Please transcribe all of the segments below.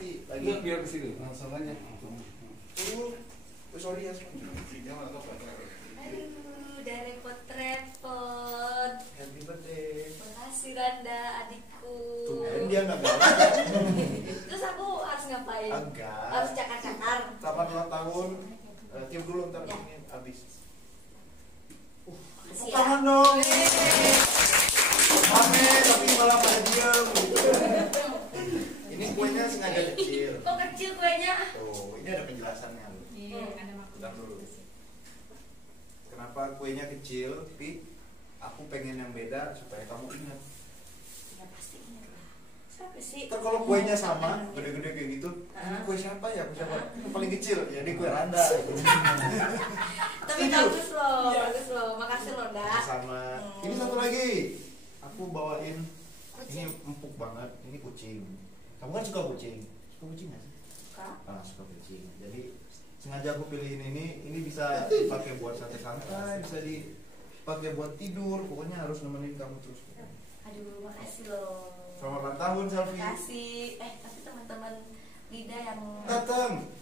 tapi lagi biar ke sini. Langsung aja. Sorry ya. Aduh, udah repot-repot. Happy birthday. Makasih Randa, adikku. Tuh, dia nggak galak. Terus aku harus ngapain? Enggak. Harus cakar-cakar. Selamat ulang tahun. Tiup dulu ntar Ya. ini habis. Makasih ya. Tangan dong. Rame tapi malah pada diam. Ini kuenya sengaja kecil. Kok kecil kuenya? Oh, ini ada penjelasannya. Iya, ada Bentar dulu. Kenapa kuenya kecil? Tapi aku pengen yang beda supaya kamu ingat. Ya pasti ingat lah. Siapa sih? Ntar kalau kuenya sama, gede-gede kayak gitu, ini kue siapa ya? Kue siapa? Yang paling kecil, jadi kue Randa. Tapi bagus loh, bagus loh. Makasih loh, Dak. Sama. Ini satu lagi. Aku bawain. Ini empuk banget. Ini kucing. Kamu kan suka kucing? Suka kucing nggak sih? Suka. Suka kucing. Jadi sengaja aku pilihin ini. Ini bisa dipakai buat santai-santai, bisa dipakai buat tidur. Pokoknya harus nemenin kamu terus. Aduh, makasih loh. Selamat ulang tahun, Selfie. Makasih. Tapi teman-teman Lida yang Datang.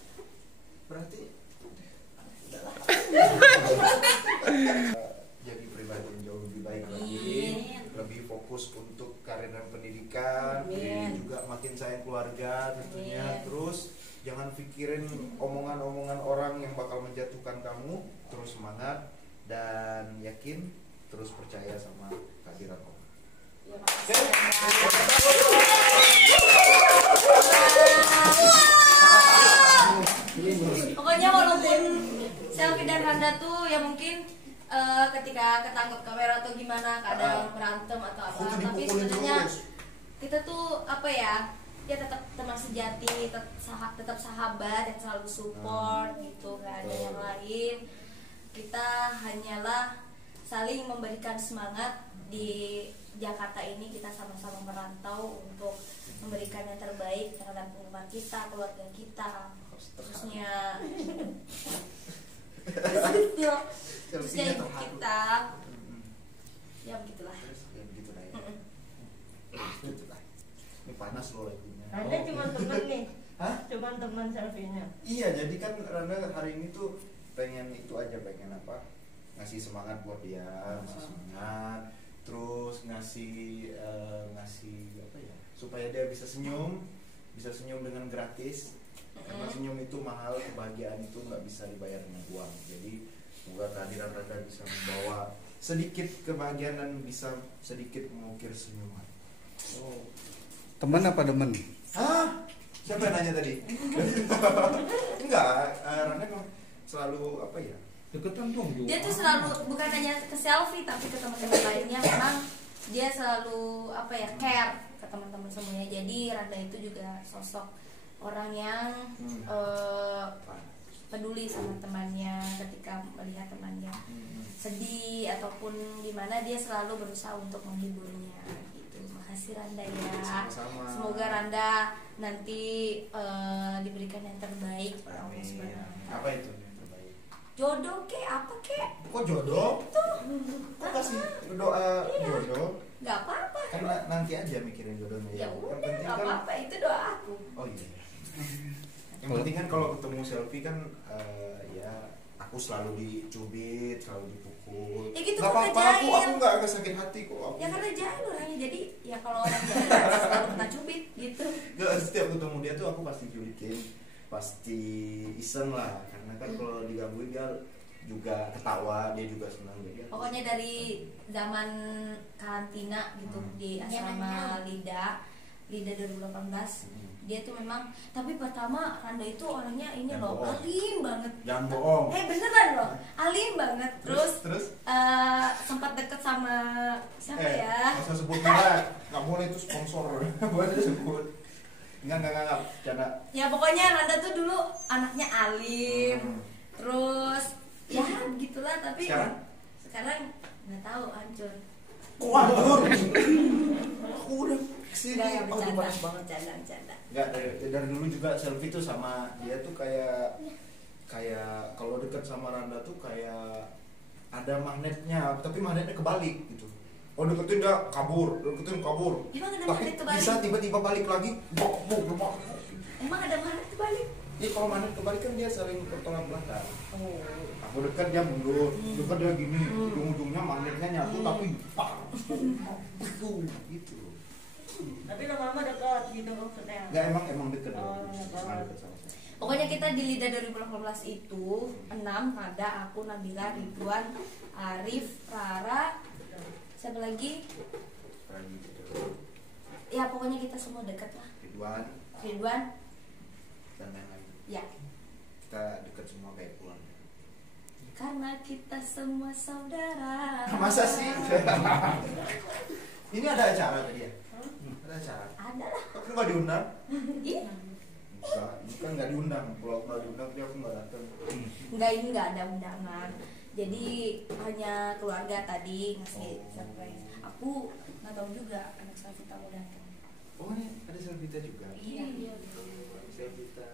Berarti jadi pribadi yang jauh lebih baik lagi, lebih fokus untuk karir dan pendidikan, juga makin sayang keluarga tentunya. Terus jangan pikirin omongan-omongan orang yang bakal menjatuhkan kamu. Terus semangat dan yakin, terus percaya sama kehadiran Allah. Ya, makasih. Pokoknya walaupun Selfie dan Randa tuh ya mungkin ketika ketangkep kamera atau gimana kadang berantem atau apa, tapi sebenarnya kita tuh apa ya tetap teman sejati, tetap sahabat yang selalu support gitu, gak ada yang lain. Kita hanyalah saling memberikan semangat. Di Jakarta ini kita sama-sama merantau untuk memberikan yang terbaik terhadap penggemar kita, keluarga kita, khususnya ibu kita. Ya begitulah. Ini panas loh lagunya. Randa cuma temen nih. Hah? Cuma teman selfie-nya. Iya, jadi kan Randa hari ini tuh pengen itu aja, pengen apa? Ngasih semangat buat dia, ngasih semangat. Terus ngasih apa ya, supaya dia bisa senyum dengan gratis, karena senyum itu mahal, kebahagiaan itu nggak bisa dibayar dengan uang. Jadi semoga kehadiran Randa bisa membawa sedikit kebahagiaan dan bisa sedikit mengukir senyuman. Teman apa demen? Hah? Siapa yang nanya tadi? Enggak, Randa selalu apa ya, Deketan dong. Dia tuh selalu bukan hanya ke selfie tapi ke teman-teman lainnya, memang dia selalu apa ya care ke teman-teman semuanya. Jadi Randa itu juga sosok orang yang peduli sama temannya. Ketika melihat temannya sedih ataupun gimana, dia selalu berusaha untuk menghiburnya gitu. Makasih Randa ya. Sama-sama. Semoga Randa nanti diberikan yang terbaik oleh Allah Subhanahu wa Ta'ala. Apa itu yang terbaik? Jodoh kek apa kek? Kok jodoh? Kok kasih doa jodoh? Gak apa-apa. Karena nanti aja mikirin jodohnya Ya Yang udah, penting gak kan, apa-apa, itu doa aku. oh iya. Yang penting kan kalau ketemu Selfie kan ya aku selalu dicubit, selalu dipukul. Ya gitu, Gak apa-apa, karena aku nggak sakit hati kok. Aku Ya karena jahil orangnya, jadi ya kalau orang jahil harus selalu kena cubit gitu. nggak, setiap ketemu dia tuh aku pasti cubitin, pasti iseng lah. Karena kan kalau digangguin dia juga ketawa, dia juga senang. Jadi Pokoknya dari zaman karantina gitu di asrama Lida 2018, dia tuh memang, tapi pertama Randa itu orangnya ini Jangan loh, bohong. alim banget. jangan bohong. Beneran loh, alim banget. Terus terus sempat deket sama siapa ya? nggak usah sebut merek, nggak boleh itu sponsor. Boleh disebut. Enggak, canda. Ya pokoknya Randa tuh dulu anaknya alim. Terus ya begitulah, tapi sekarang nggak tahu, hancur. Kok hancur? Aku udah kesini. Enggak, Aduh, panas banget. bercanda. Enggak, dari dulu juga Selfie tuh sama dia tuh kayak kalau dekat sama Randa tuh kayak ada magnetnya, tapi magnetnya kebalik gitu. Oh, deketin dia kabur. Emang ada Tapi magnet kebalik? bisa tiba-tiba balik lagi. Bok. Emang ada mana terbalik? Ya kalau manut kebalik kan dia saling bertolak belakang. Oh. Aku dekat dia mundur, dekat dia gini, ujung-ujungnya magnetnya nyatu tapi pang, gitu. Tapi lama-lama dekat gitu maksudnya. Nggak emang deket. Oh, Sangat deket sama saya. Pokoknya kita di Lidah 2018 itu 6 ada aku, Nabila, Ridwan, Arif, Rara, siapa lagi? Rani gitu. Ya pokoknya kita semua dekat lah. Ridwan Dan lain-lain. ya, Kita dekat semua kayak keluarga. karena kita semua saudara. Masa sih? Ini ada acara tadi ya? Ada acara. Ada lah. Aku nggak diundang. Iya. Enggak, kan nggak diundang. Kalau nggak diundang dia aku nggak datang. Enggak, ini enggak ada undangan. Jadi hanya keluarga tadi ngasih Oh. surprise. Aku nggak tahu juga anak Safita mau datang. Oh ini ada Selvita juga. Iya. Selvita.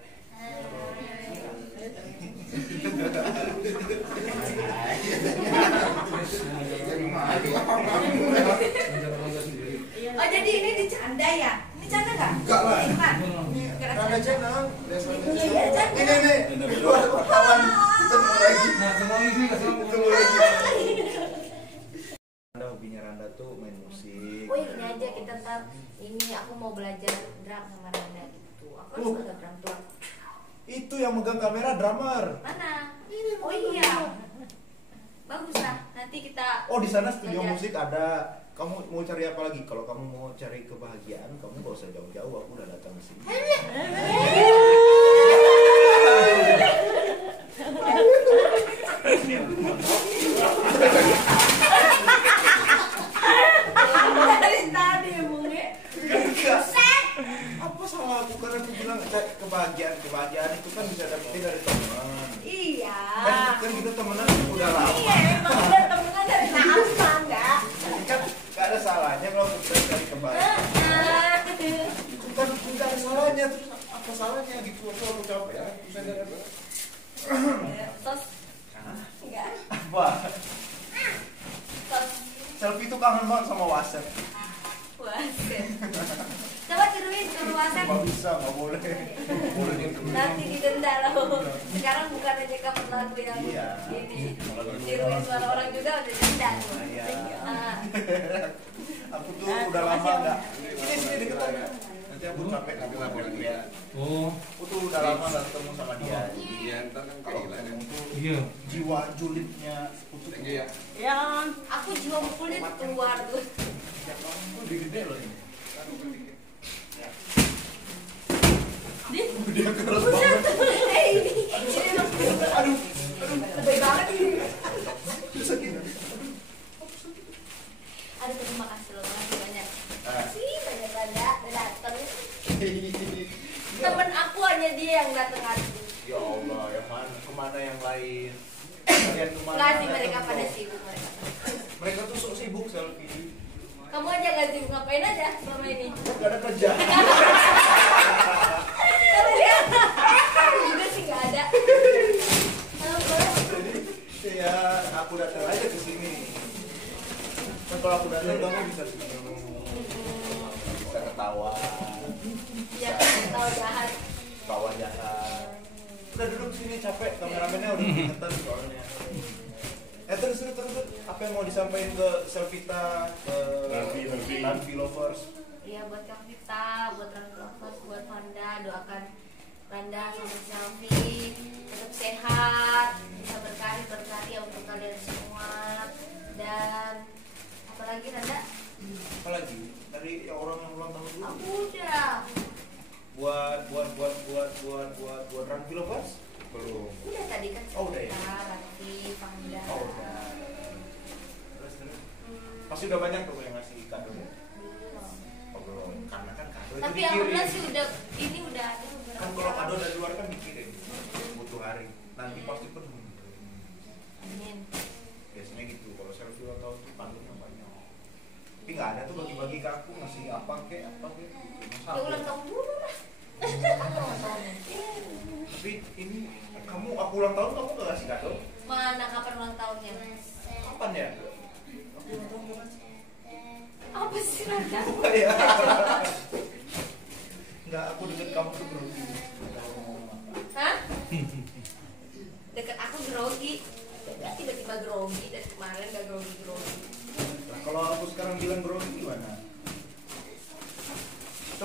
Oh jadi ini dicanda ya? Ini canda nggak? Enggak lah. Bukan. Ini Kira ada canda. channel. Iya, channel. Ini wartawan. Ketemu lagi. Ketemu lagi. Randa, hobinya Randa tuh main musik. Oh ini aja kita ntar ini aku mau belajar drum sama Randa gitu. Aku harus belajar drum tuh. Itu yang megang kamera drummer. Mana? Oh iya. Bagus lah. Nanti kita. Oh di sana studio belajar. musik ada. Kamu mau cari apa lagi? Kalau kamu mau cari kebahagiaan, kamu gak usah jauh-jauh. Aku udah datang ke sini. Dari tadi emangnya. Apa salah aku karena aku bilang kebahagiaan itu kan bisa dapetin dari teman. Iya. Kan kita temenan udah lama. Iya emang udah temenan dari lama enggak? Kan gak ada salahnya kalau kita cari kebahagiaan. Itu kan gak ada salahnya. Terus apa salahnya gitu? Aku capek ya. Bisa ada Tos enggak? apa? Tos Selfie itu kangen banget sama WhatsApp. wasit. Coba tiruin ke WhatsApp. Gak bisa, gak boleh. Boleh gitu. Nanti didenda loh. Sekarang bukan aja kamu lagu yang Iya. ini. Tiruin suara orang juga udah denda tuh. Iya. Ah. Aku tuh udah lama gak. Sini deketan. Nanti aku capek nanti lapor dia. Oh, Aku tuh udah lama gak ketemu sama dia. Iya, ntar kan Kalau kehilangan. ketemu tuh iya. jiwa julidnya aku tuh Thank you ya. Ya. Aku jiwa kulit keluar tuh. lebih gede loh ini. Nih. Dia keras banget. Ini Aduh, lebih banget ini. sakit. Aduh terima kasih loh, makasih banyak. Ah. Sih banyak banget datang. Temen aku hanya dia yang datang hari ini. Ya Allah, yang mana? Kemana yang lain? Kalian kemana? Enggak sih mereka pada sibuk mereka. Mereka tuh sok sibuk selfie. Kamu aja gak sibuk, ngapain aja selama ini? Gak ada kerja. Tapi lihat, aku juga sih gak ada. Jadi ya aku datang aja ke sini. Kan kalau aku datang kamu bisa senyum, bisa ketawa, Ya, tahu jahat. ketawa jahat. Udah duduk sini capek, kameramennya udah keringetan soalnya. Terus apa yang mau disampaikan ke Selvita, ke Ranvi lovers? Iya buat Kak Vita, buat Randa Lovers, buat Randa, doakan Randa sama Selfie tetap sehat, bisa berkarya untuk kalian semua. Dan apalagi Randa? Apalagi dari yang orang yang ulang tahun dulu. Aku udah. Buat Ranvi lovers? Belum. Udah tadi kan Oh, udah ya? Selfita, Rati, Panda. Oh, udah. Terus. Pasti udah banyak tuh yang ngasih kado ya? Belum. Oh, belum. Karena kan kado itu Tapi dikirim. alhamdulillah sih udah ini udah ada Kan beberapa. kalau kado dari luar kan dikirim, butuh hari. Nanti pasti penuh. Amin. Biasanya gitu. Kalau selfie ulang tahun tuh kadonya banyak. Tapi nggak ada tuh bagi-bagi ke aku ngasih apa kek. Ya ulang tahun dulu lah. Tapi ini aku ulang tahun kamu nggak ngasih kado? Mana kapan ulang tahunnya? Kapan ya? Aku ulang tahun kapan? Apa sih Randa? Enggak ya. Enggak, aku deket kamu tuh belum.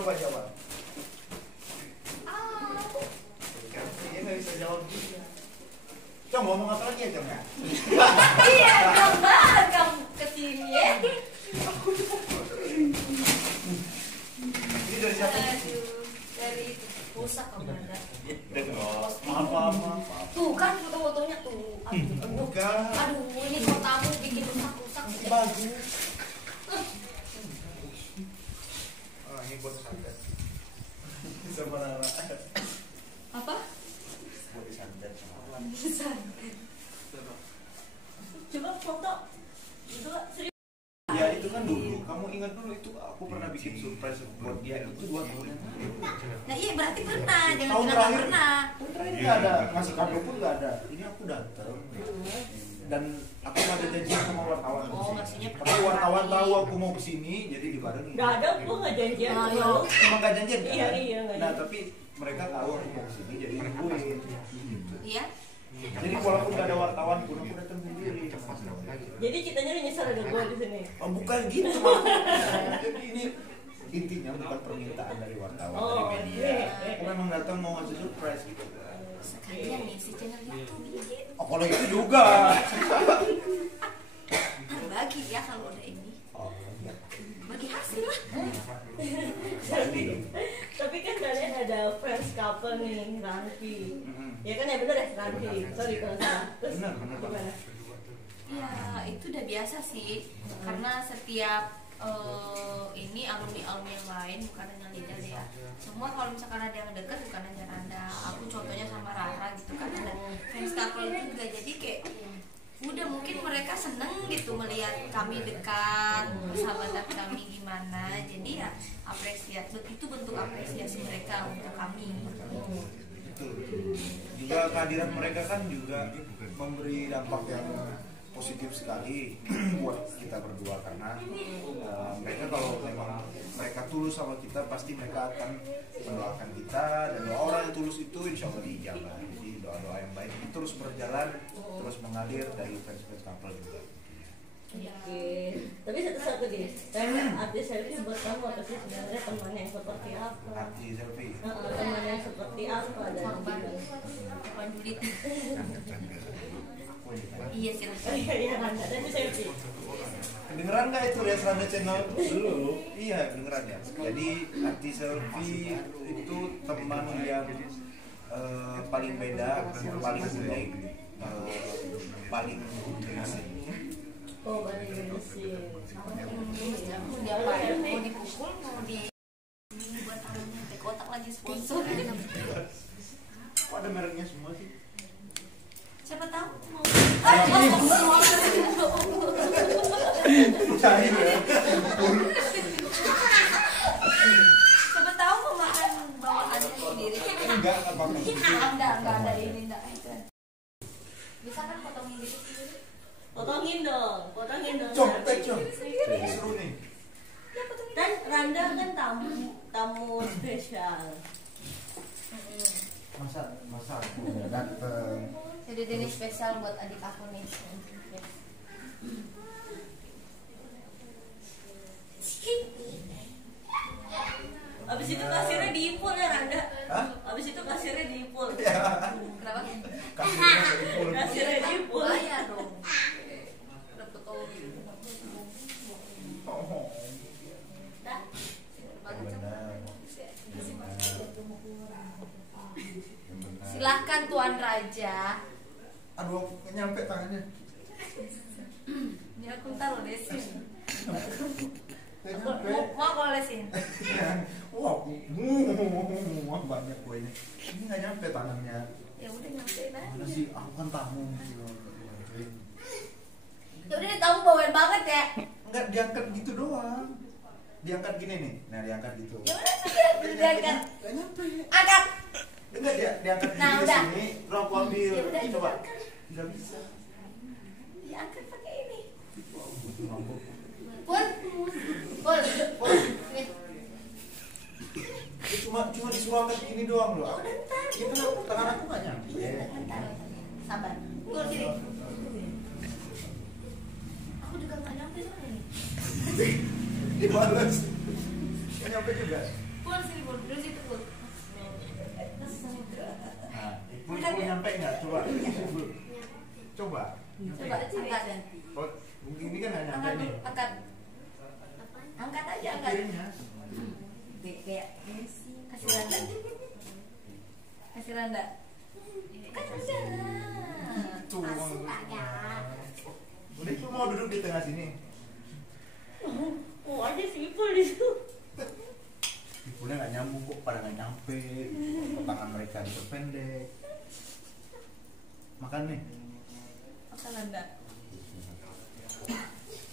Coba. Dia nggak bisa jawab juga. Cong ngomong apa lagi ya Cong ya? Iya, gambar kamu kesini ya. Ini dari siapa? Aduh, dari pusat kamu ada. Maaf. Tuh kan foto-fotonya tuh. Aduh, Bukan. aduh, ini kotamu bikin rusak-rusak. Bagus. Ini buat santet. Sama Rara. Apa? Buat disantet sama Rara. Coba foto. Itu lah, serius. Ya itu kan dulu, kamu ingat dulu itu aku pernah bikin surprise buat dia itu 2 tahun yang lalu. Nah iya berarti pernah, jangan Tahun bilang nggak terakhir. pernah. Tahun terakhir nggak ada, ngasih kado pun nggak ada. Ini aku datang dan aku nggak ada janjian sama wartawan. Oh, maksudnya Tapi wartawan tahu aku mau kesini, jadi dibarengin. Nggak ada, gua nggak janjian. Nah, iya. Emang nggak janjian kan? Iya, nggak Nah janjian. tapi mereka tahu aku mau kesini, jadi nungguin. Iya. Jadi walaupun nggak ada wartawan pun aku datang sendiri. Jadi ceritanya lu nyesel ada gua di sini. Oh, bukan gitu. Jadi ini intinya bukan permintaan dari wartawan, Oh, dari media. oke. Aku memang datang mau ngasih surprise gitu. Sekalian nih si channel YouTube bikin. Oh, kalau itu juga. Bagi ya kalau udah ini. Oh, iya. Bagi hasil lah. Tapi kan kalian ada friends couple nih, Ranfi. Ya kan ya bener ya Ranfi. Sorry kalau salah. Terus Benar. gimana? Ya itu udah biasa sih. Karena setiap ini alumni yang lain bukan hanya Lidl ya. Semua kalau misalkan ada yang deket bukan hanya Randa. Aku contohnya sama Rara gitu kan ada friends couple itu juga jadi kayak udah mungkin mereka seneng gitu melihat kami dekat, persahabatan kami gimana. Jadi ya apresiasi itu bentuk apresiasi mereka untuk kami. Betul. Juga kehadiran mereka kan juga memberi dampak yang positif sekali buat kita berdua karena mereka kalau memang mereka tulus sama kita pasti mereka akan mendoakan kita dan doa orang yang tulus itu insya Allah diijabah. Jadi doa-doa yang baik itu terus berjalan terus mengalir dari fans couple juga. Oke. Tapi satu-satu deh. Kayak artis selfie buat kamu apa sih sebenarnya teman yang seperti apa? Arti selfie. Teman yang seperti apa dan Korban Judit. Iya sih. Iya kan, ada di selfie. Kedengeran nggak itu Res Randa channel? Belum. Iya kedengeran ya. Jadi arti selfie itu teman yang paling beda, paling unik, paling bersih. Oh, balik mesin. Mau diapain? Mau dipukul? Mau di ini buat orangnya teh kotak lagi sponsor. Kok ada mereknya semua sih? Siapa tahu mau. Cari ya. Siapa tahu mau makan bawaannya sendiri. Enggak apa-apa. Enggak ada ini enggak itu. Bisa kan potongin gitu sendiri? Potongin dong. Cok. Seru nih. Dan Randa kan tamu spesial. Masa aku dateng. Jadi ini spesial buat adik aku nih. Abis itu kasirnya diimpul ya Randa. Hah? Abis itu kasirnya diimpul. Kenapa? Kasirnya diimpul. Bayar dong. Dapat tol. Dah. Silahkan Tuan Raja. Aduh, nggak nyampe tangannya. Ini aku taruh lesin. Nggak nyampe. Mau aku lesin? Wah, banyak kuenya. Ini nggak nyampe tangannya. Ya udah nyampe dah. Mana sih? Aku kan tamu. Ya udah tahu bawain banget ya. Enggak diangkat gitu doang. Diangkat gini nih. Nah, diangkat gitu. Ya udah diangkat. Nggak nyampe. Angkat. Enggak diangkat Nah, gini udah. sini. Lo aku ambil. Ya udah Coba. diangkat. Nggak bisa. Diangkat pakai ini. Pul. Nih. Dia cuma disuruh angkat gini doang loh. Udah ntar. Itu tangan aku nggak nyampe. Ntar. Sabar. Pul sini. Aku juga nggak nyampe soalnya nih. Dibalas. Nggak nyampe juga. Pul sini pul, duduk situ pul. Nah, Ipul nyampe nggak? Coba. Coba. Coba angkat. Oh, ini kan nggak nyampe nih. Angkat. Angkat aja angkat. Piringnya. Kayak kasih Randa. Kasih Randa. Kan udah. Tuh. Udah Ipul mau duduk di tengah sini. Oh, ada si Ipul di situ. Ipulnya nggak nyambung kok, pada nggak nyampe. Tangan mereka diperpendek. Makan nih. Makan Randa.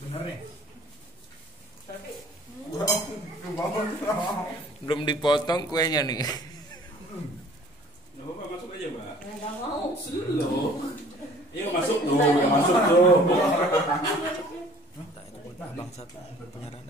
Bener nih. Tapi Belum dipotong kuenya nih. Nggak apa-apa, masuk aja, Mbak. nggak mau. Loh. Iya, masuk tuh, udah masuk tuh. Bangsat, penyiaran.